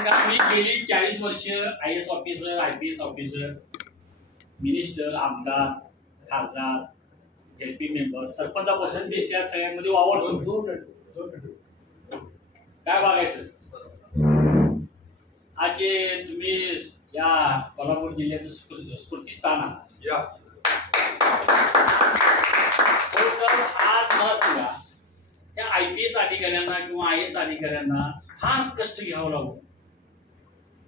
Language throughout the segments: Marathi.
सांगा, मी गेली 40 वर्ष IAS officer, IPS officer, minister, आमदार, खासदार, LP मेंबर, सरपंचापासून मी त्या सगळ्यांमध्ये वावरतो. काय बघायचं, आज जे तुम्ही या कोल्हापूर जिल्ह्याचं स्फूर्तिस्थान आहात, आज मला सांगा, त्या IPS अधिकाऱ्यांना किंवा IAS अधिकाऱ्यांना फार कष्ट घ्यावं लागतं.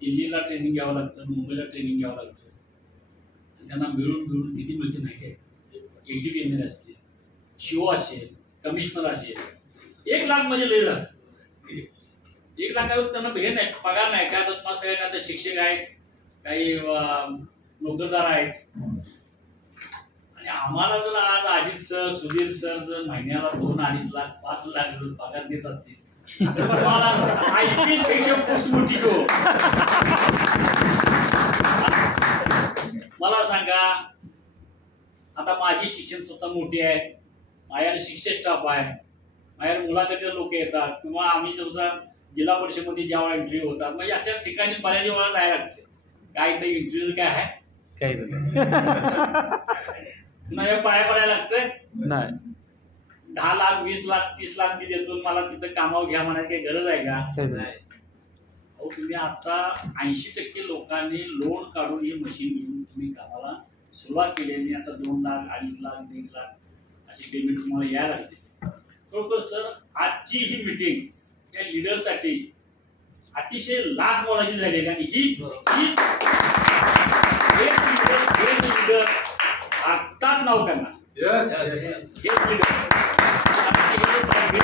दिल्लीला ट्रेनिंग घ्यावं लागतं, मुंबईला ट्रेनिंग घ्यावं लागतं. त्यांना मिळून किती मिळते माहिती आहे? एक्झिक्युटिव्ह इंजिनियर असतील, शिओ असेल, कमिशनर असेल, 1 लाख म्हणजे लय झालं. 1 लाखावर त्यांना हे नाही, पगार नाही. काय तर तुम्हाला सगळ्यांना आता शिक्षक आहेत, काही नोकरदार आहेत. आणि आम्हाला जर आज अजित सर, सुधीर सर जर महिन्याला 2-2.5 लाख 5 लाख जर पगार देत असतील, IPS पेक्षा पोस्ट मोठी हो. मला सांगा, आता माझी शिक्षण स्वतः मोठी आहे, माझ्याकडे शिक्षक स्टाफ आहे, माझ्याकडे मुलाखतीला लोक येतात, किंवा आम्ही जसा जिल्हा परिषदेमध्ये ज्यावेळा इंटरव्ह्यू होतात, म्हणजे अशा ठिकाणी बऱ्याच वेळा जायला लागते. काय तर इंटरव्ह्यू काय आहे, काही नाही पाया पडायला लागतंय. नाही 10 लाख 20 लाख 30 लाख मी देतो, मला तिथं कामावर घ्या म्हणायची काही गरज आहे का? नाही. अहो, तुम्ही आता 80% लोकांनी लोन काढून ही मशीन घेऊन तुम्ही कामाला सुरुवात केली आणि आता 2 लाख 2.5 लाख 1.5 लाख अशी पेमेंट तुम्हाला यायला लागते. बरोबर सर, आजची ही मीटिंग या लिडरसाठी अतिशय लाख मोलाची झालेली. आणि ही लिडर आत्ताच नाव करणार. सगळे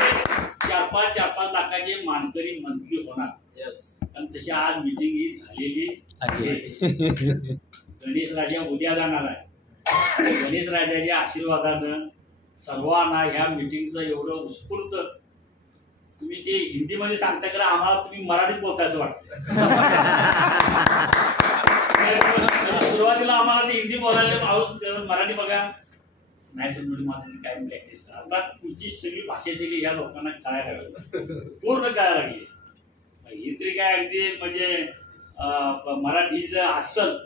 4-5 लाखाचे मानकरी मंत्री होणार. आणि तशी आज मीटिंग ही झालेली आहे. गणेश राजा उद्या जाणार आहे. गणेश राजाच्या आशीर्वादानं सर्वांना ह्या मीटिंगचं एवढं उत्स्फूर्त, तुम्ही ते हिंदीमध्ये सांगता का, आम्हाला तुम्ही मराठीत बोलता असं वाटतं. सुरुवातीला आम्हाला ते हिंदी बोलायला मराठी बघा नाही समजून माझं काय प्रॅक्टिस. आता तुमची सगळी भाषेची ह्या लोकांना कळायला लागली, पूर्ण कळायला लागली. ही तरी काय अगदी म्हणजे मराठी अस्सल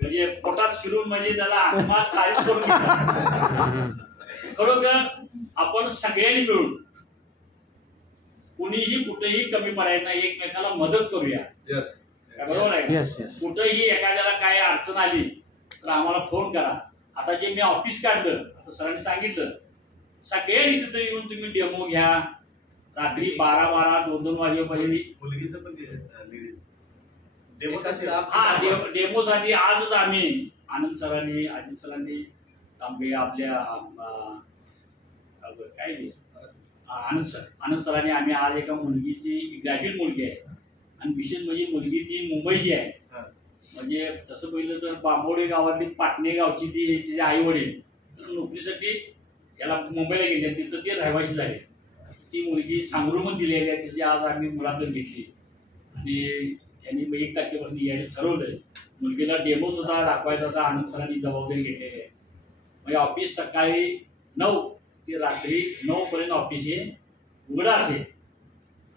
म्हणजे पोटात शिरून म्हणजे त्याला आत्मा काळीच करून घेतला. खरोखर आपण सगळ्यांनी मिळून कुणीही कुठेही कमी पडायचं नाही, एकमेकाला मदत करूया. बरोबर आहे? कुठेही एखाद्याला काय अडचण आली तर आम्हाला फोन करा. आता जे मी ऑफिस काढलं, आता सरांनी सांगितलं, सगळ्यांनी तिथं येऊन तुम्ही डेमो घ्या. रात्री 12-12, 2-2 वाजेपर्यंत मुलगीचं पण डेमोसाठी आजच आम्ही आनंद सरांनी, अजित सरांनी, तांबे आपल्या काय आनंद सरांनी आम्ही आज एका मुलगीची, ग्रॅज्युएट मुलगी आहे आणि विशेष म्हणजे मुलगी ती मुंबईची आहे. म्हणजे तसं पहिलं तर बांबोडे गावातली पाटणे गावची ती तिचे आई वडील नोकरीसाठी याला मुंबईला गेले, तिथं ते रहिवासी झाले. ती मुलगी सांगरूमध्ये दिलेली आहे. तिची आज आम्ही मुलाखत घेतली आणि त्यांनी 1 तारखेपासून यायला ठरवलंय. मुलगीला डेमो सुद्धा दाखवायचा होता, आनंद सरांनी जबाबदारी घेतलेली आहे. म्हणजे ऑफिस सकाळी 9 ते रात्री 9 पर्यंत ऑफिस हे उघडं असेल.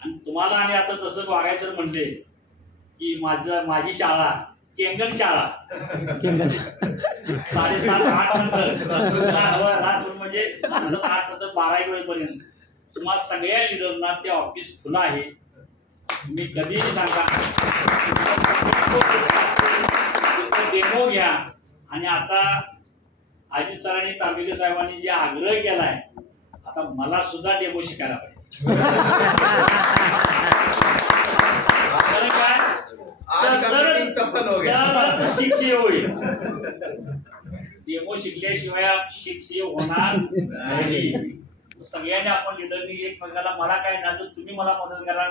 आणि तुम्हाला आणि आता जसं वागायचं म्हणले की माझी शाळा केंगण शाळा 7:30-8 नंतर रात्र म्हणजे 7:30-8 नंतर 12-1 वेळेपर्यंत तुम्हाला सगळ्या लिडरना ते ऑफिस खुलं आहे. तुम्ही कधीही सांगा, डेमो घ्या. आणि आता अजित सरांनी, तांबेकर साहेबांनी जे आग्रह केलाय, आता मला सुद्धा डेमो शिकायला पाहिजे. शिक्षे होईल. डेमो शिकल्याशिवाय शिक्षे होणार नाही. सगळ्यांनी आपण लिडरनी एकमेकाला, मला काय नाही तर तुम्ही मला मदत करा,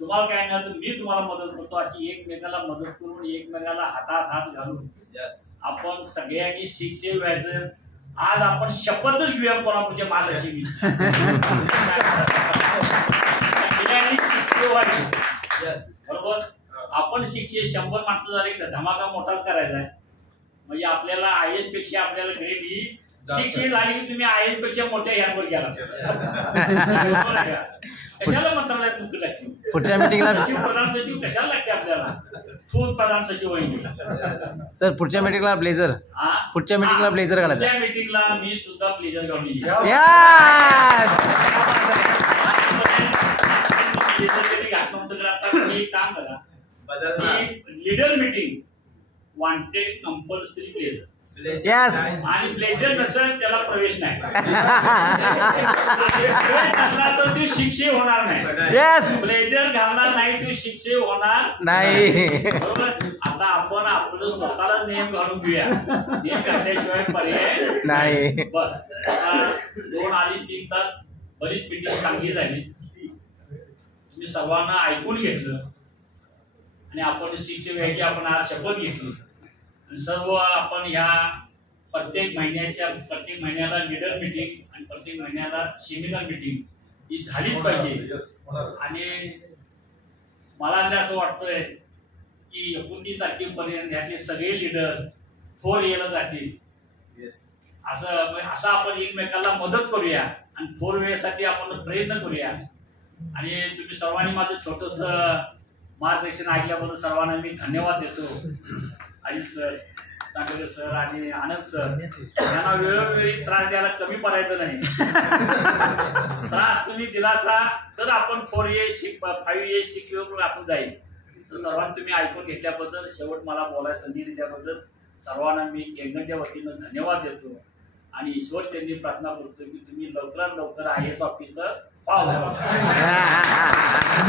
तुम्हाला काय नाही तर मी तुम्हाला मदत करतो, अशी एकमेकाला मदत करून एकमेकाला हातात हात घालून आपण सगळ्यांनी शिक्षे व्हायचं. आज आपण शपथच घेऊया कोल्हापूरच्या महालक्ष्मी शिक्षे व्हायचे. बरोबर, आपण शिक्षे 100 माणसं झाले की धमाका मोठाच करायचा आहे. म्हणजे आपल्याला IAS पेक्षा आपल्याला ग्रेड ही शिक्षण झाली की तुम्ही IAS पेक्षा मोठ्या ह्यांवर गेला कशाला मंत्रालयात नोकरी लागते? पुढच्या मीटिंगला सचिव प्रधान सचिव कशाला लागते आपल्याला? फुल प्रधान सचिव वहिनी सर पुढच्या मीटिंगला ब्लेझर पुढच्या मीटिंगला ब्लेझर घालायचं. पुढच्या मीटिंगला मी सुद्धा ब्लेझर घालून येईन. घातलं होतं तर आता एक काम करा, leader meeting wanted compulsory blazer yes आणि ब्लेझर नसेल त्याला प्रवेश नाही. नसला तर तू शिक्षे होणार नाही. यस ब्लेझर घालणार नाही तू शिक्षे होणार नाही. बरोबर. आता आपण आपलं स्वतःला नियम घालून घेऊया. नियम घातल्याशिवाय पर्याय नाही. बर 2 आणि 3 तास बरीच मीटिंग चांगली झाली. तुम्ही सर्वांना ऐकून घेतलं आणि आपण शिक्षे व्हायची आपण आज शपथ घेतली. सर्व आपण ह्या प्रत्येक महिन्याला लीडर मीटिंग आणि प्रत्येक महिन्याला सेमिनार मीटिंग ही झालीच पाहिजे. आणि मला असं वाटतंय की 29 तारखेपर्यंत ह्यातले सगळे लीडर 4A ला जातील. असं आपण एकमेकाला मदत करूया आणि 4A साठी आपण प्रयत्न करूया. आणि तुम्ही सर्वांनी माझं छोटस मार्गदर्शन ऐकल्याबद्दल सर्वांना मी धन्यवाद देतो. अजित सर, तांबेकर सर आणि आनंद सर यांना वेळोवेळी त्रास द्यायला कमी पडायचं नाही. त्रास तुम्ही दिलासा तर आपण 4A 5A 6A आपण जाईल. तर सर्वांनी तुम्ही ऐकून घेतल्याबद्दल, शेवट मला बोलायला संधी दिल्याबद्दल सर्वांना मी केंगणच्या वतीनं धन्यवाद देतो. आणि ईश्वर त्यांनी प्रार्थना करतो की तुम्ही लवकरात लवकर IAS ऑफिसर व्हावं.